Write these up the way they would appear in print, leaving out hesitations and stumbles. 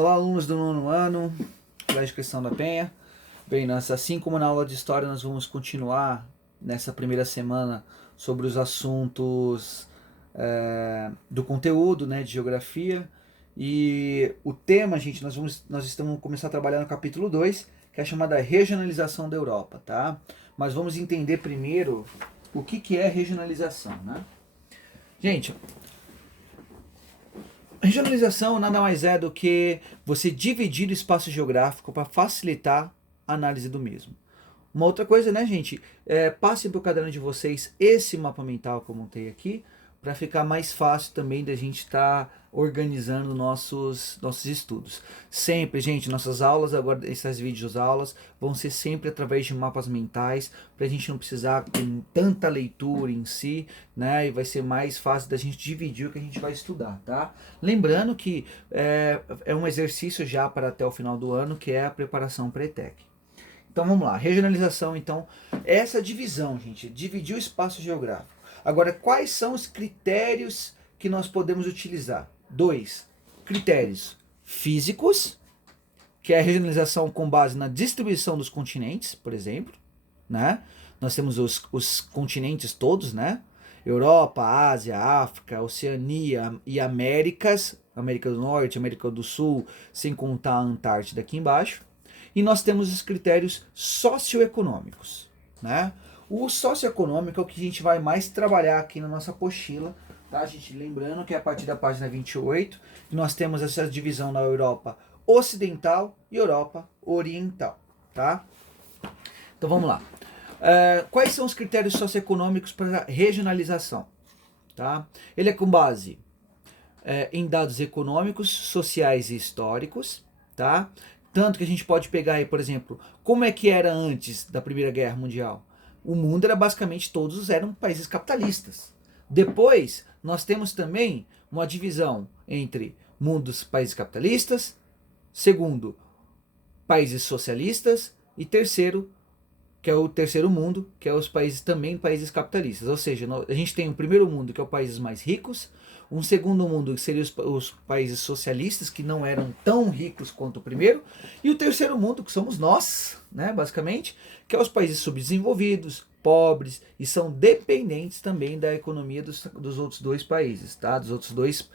Olá, alunos do nono ano, Colégio Cristão da Penha. Bem, assim como na aula de História, nós vamos continuar nessa primeira semana sobre os assuntos do conteúdo, né, de Geografia. E o tema, gente, nós estamos começar a trabalhar no capítulo 2, que é a chamada regionalização da Europa, tá? Mas vamos entender primeiro o que é regionalização, né? Gente, regionalização nada mais é do que você dividir o espaço geográfico para facilitar a análise do mesmo. Uma outra coisa, né, gente? Passem para o caderno de vocês esse mapa mental que eu montei aqui, para ficar mais fácil também da gente estar organizando nossos estudos. Sempre, gente, nossas aulas, agora essas videoaulas, vão ser sempre através de mapas mentais, para a gente não precisar ter tanta leitura em si, né? E vai ser mais fácil da gente dividir o que a gente vai estudar, tá? Lembrando que é um exercício já para até o final do ano, que é a preparação pré-tec. Então vamos lá, regionalização, então, essa divisão, gente, dividir o espaço geográfico. Agora, quais são os critérios que nós podemos utilizar? 2 critérios físicos, que é a regionalização com base na distribuição dos continentes, por exemplo, né? Nós temos os continentes todos, né? Europa, Ásia, África, Oceania e Américas, América do Norte, América do Sul, sem contar a Antártida aqui embaixo. E nós temos os critérios socioeconômicos, né? O socioeconômico é o que a gente vai mais trabalhar aqui na nossa apostila, tá, gente? Lembrando que é a partir da página 28, nós temos essa divisão na Europa Ocidental e Europa Oriental, tá? Então vamos lá. Quais são os critérios socioeconômicos para regionalização? Tá? Ele é com base em dados econômicos, sociais e históricos, tá? Tanto que a gente pode pegar aí, por exemplo, como é que era antes da Primeira Guerra Mundial? O mundo era basicamente, todos eram países capitalistas. Depois, nós temos também uma divisão entre mundos países capitalistas, segundo, países socialistas, e terceiro, que é o terceiro mundo, que é os países também países capitalistas. Ou seja, a gente tem o primeiro mundo, que é os países mais ricos, um segundo mundo, que seria os países socialistas, que não eram tão ricos quanto o primeiro, e o terceiro mundo, que somos nós, né, basicamente, que é os países subdesenvolvidos, pobres, e são dependentes também da economia dos outros dois países, tá? Dos outros dois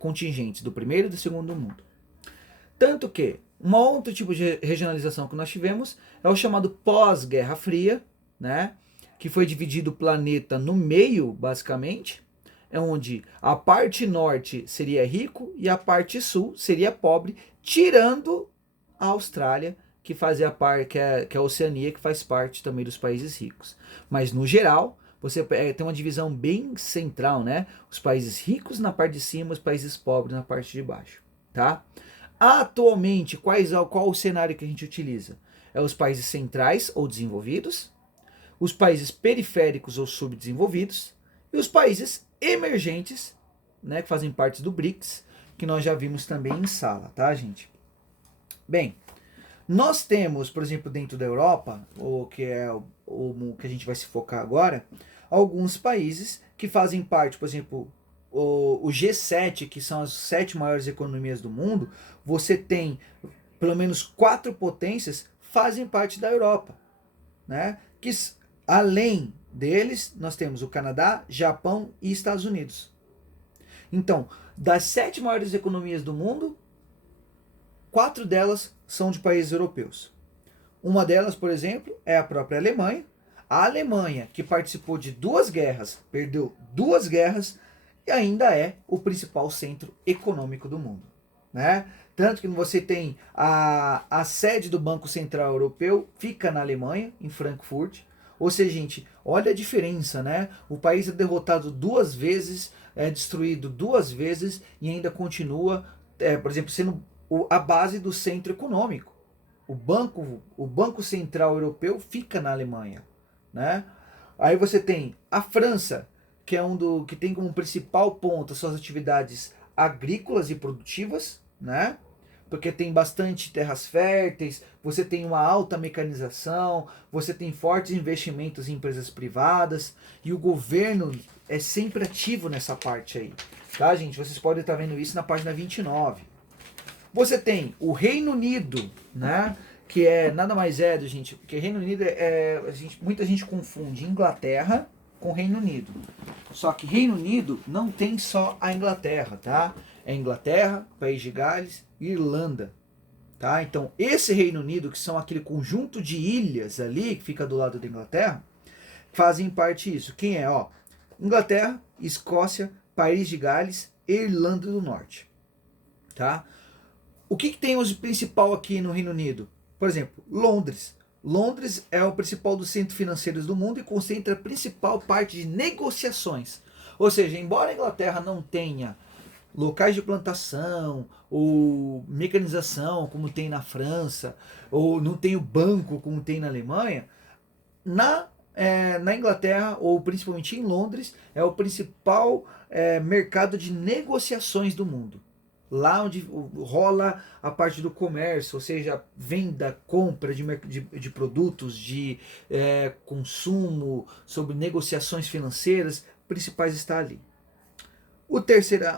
contingentes, do primeiro e do segundo mundo. Tanto que um outro tipo de regionalização que nós tivemos é o chamado pós-Guerra Fria, né? Que foi dividido o planeta no meio, basicamente, onde a parte norte seria rico e a parte sul seria pobre, tirando a Austrália, que fazia parte, que é a Oceania, que faz parte também dos países ricos. Mas no geral, você tem uma divisão bem central, né? Os países ricos na parte de cima, os países pobres na parte de baixo, tá? Atualmente, qual o cenário que a gente utiliza? É os países centrais ou desenvolvidos, os países periféricos ou subdesenvolvidos e os países emergentes, né, que fazem parte do BRICS, que nós já vimos também em sala, tá, gente? Bem, nós temos, por exemplo, dentro da Europa, o que é o que a gente vai se focar agora, alguns países que fazem parte, por exemplo, o G7, que são as 7 maiores economias do mundo, você tem pelo menos 4 potências fazem parte da Europa, né? Que além deles, nós temos o Canadá, Japão e Estados Unidos. Então, das 7 maiores economias do mundo, 4 delas são de países europeus. Uma delas, por exemplo, é a própria Alemanha. A Alemanha, que participou de 2 guerras, perdeu 2 guerras, e ainda é o principal centro econômico do mundo, né? Tanto que você tem a sede do Banco Central Europeu, fica na Alemanha, em Frankfurt. Ou seja, gente, olha a diferença, né? O país é derrotado 2 vezes, é destruído 2 vezes e ainda continua, por exemplo, sendo a base do centro econômico. O Banco Central Europeu fica na Alemanha, né? Aí você tem a França, que é que tem como principal ponto suas atividades agrícolas e produtivas, né? Porque tem bastante terras férteis, você tem uma alta mecanização, você tem fortes investimentos em empresas privadas e o governo é sempre ativo nessa parte aí, tá, gente? Vocês podem estar vendo isso na página 29. Você tem o Reino Unido, né? Que é nada mais é, gente, porque Reino Unido muita gente confunde Inglaterra com Reino Unido. Só que Reino Unido não tem só a Inglaterra, tá? É Inglaterra, País de Gales e Irlanda, tá? Então, esse Reino Unido, que são aquele conjunto de ilhas ali, que fica do lado da Inglaterra, fazem parte disso. Quem é, ó? Inglaterra, Escócia, País de Gales e Irlanda do Norte, tá? O que tem os principal aqui no Reino Unido? Por exemplo, Londres. Londres é o principal dos centros financeiros do mundo e concentra a principal parte de negociações. Ou seja, embora a Inglaterra não tenha locais de plantação ou mecanização como tem na França, ou não tem o banco como tem na Alemanha, na Inglaterra, ou principalmente em Londres, é o principal mercado de negociações do mundo. Lá onde rola a parte do comércio, ou seja, venda, compra de produtos, de consumo, sobre negociações financeiras, principais está ali.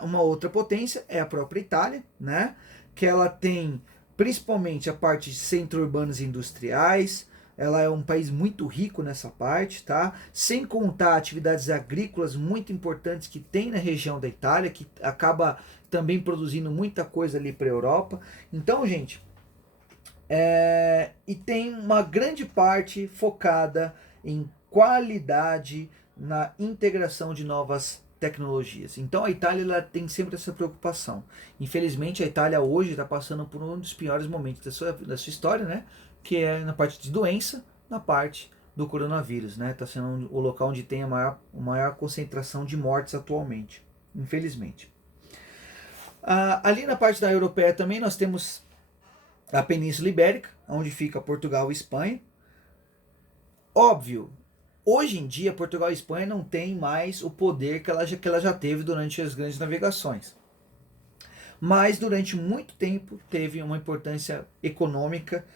Uma outra potência é a própria Itália, né? Que ela tem principalmente a parte de centros urbanos e industriais. Ela é um país muito rico nessa parte, tá? Sem contar atividades agrícolas muito importantes que tem na região da Itália, que acaba também produzindo muita coisa ali para a Europa. Então, gente, e tem uma grande parte focada em qualidade, na integração de novas tecnologias. Então a Itália ela tem sempre essa preocupação. Infelizmente a Itália hoje está passando por um dos piores momentos da sua história, né? Que é na parte de doença, na parte do coronavírus, né? Está sendo o local onde tem a maior concentração de mortes atualmente, infelizmente. Ali na parte da europeia também nós temos a Península Ibérica, onde fica Portugal e Espanha. Óbvio, hoje em dia Portugal e Espanha não tem mais o poder que ela já teve durante as grandes navegações. Mas durante muito tempo teve uma importância econômica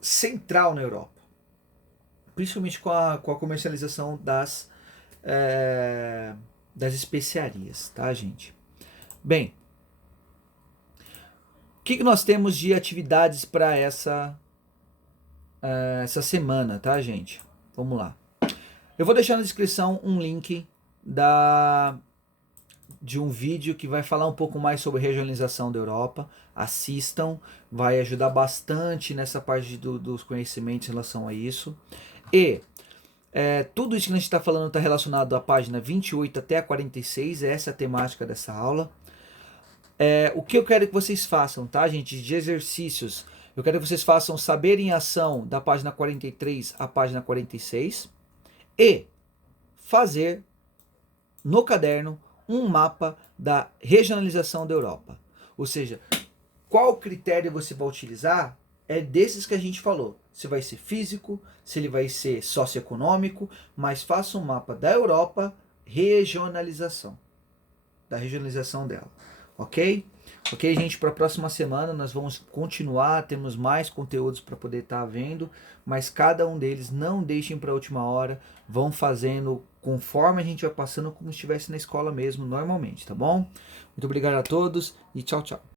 central na Europa. Principalmente com a comercialização das especiarias, tá, gente? Bem, o que nós temos de atividades para essa semana, tá, gente? Vamos lá. Eu vou deixar na descrição um link de um vídeo que vai falar um pouco mais sobre regionalização da Europa. Assistam, vai ajudar bastante nessa parte dos conhecimentos em relação a isso. E tudo isso que a gente está falando está relacionado à página 28 até a 46, essa é a temática dessa aula. O que eu quero que vocês façam, tá, gente, de exercícios, eu quero que vocês façam saber em ação da página 43 à página 46 e fazer no caderno um mapa da regionalização da Europa. Ou seja, qual critério você vai utilizar é desses que a gente falou. Se vai ser físico, se ele vai ser socioeconômico, mas faça um mapa da Europa, da regionalização dela. Ok? Ok, gente, para a próxima semana nós vamos continuar, temos mais conteúdos para poder estar vendo, mas cada um deles não deixem para a última hora, vão fazendo conforme a gente vai passando, como se estivesse na escola mesmo, normalmente, tá bom? Muito obrigado a todos e tchau, tchau.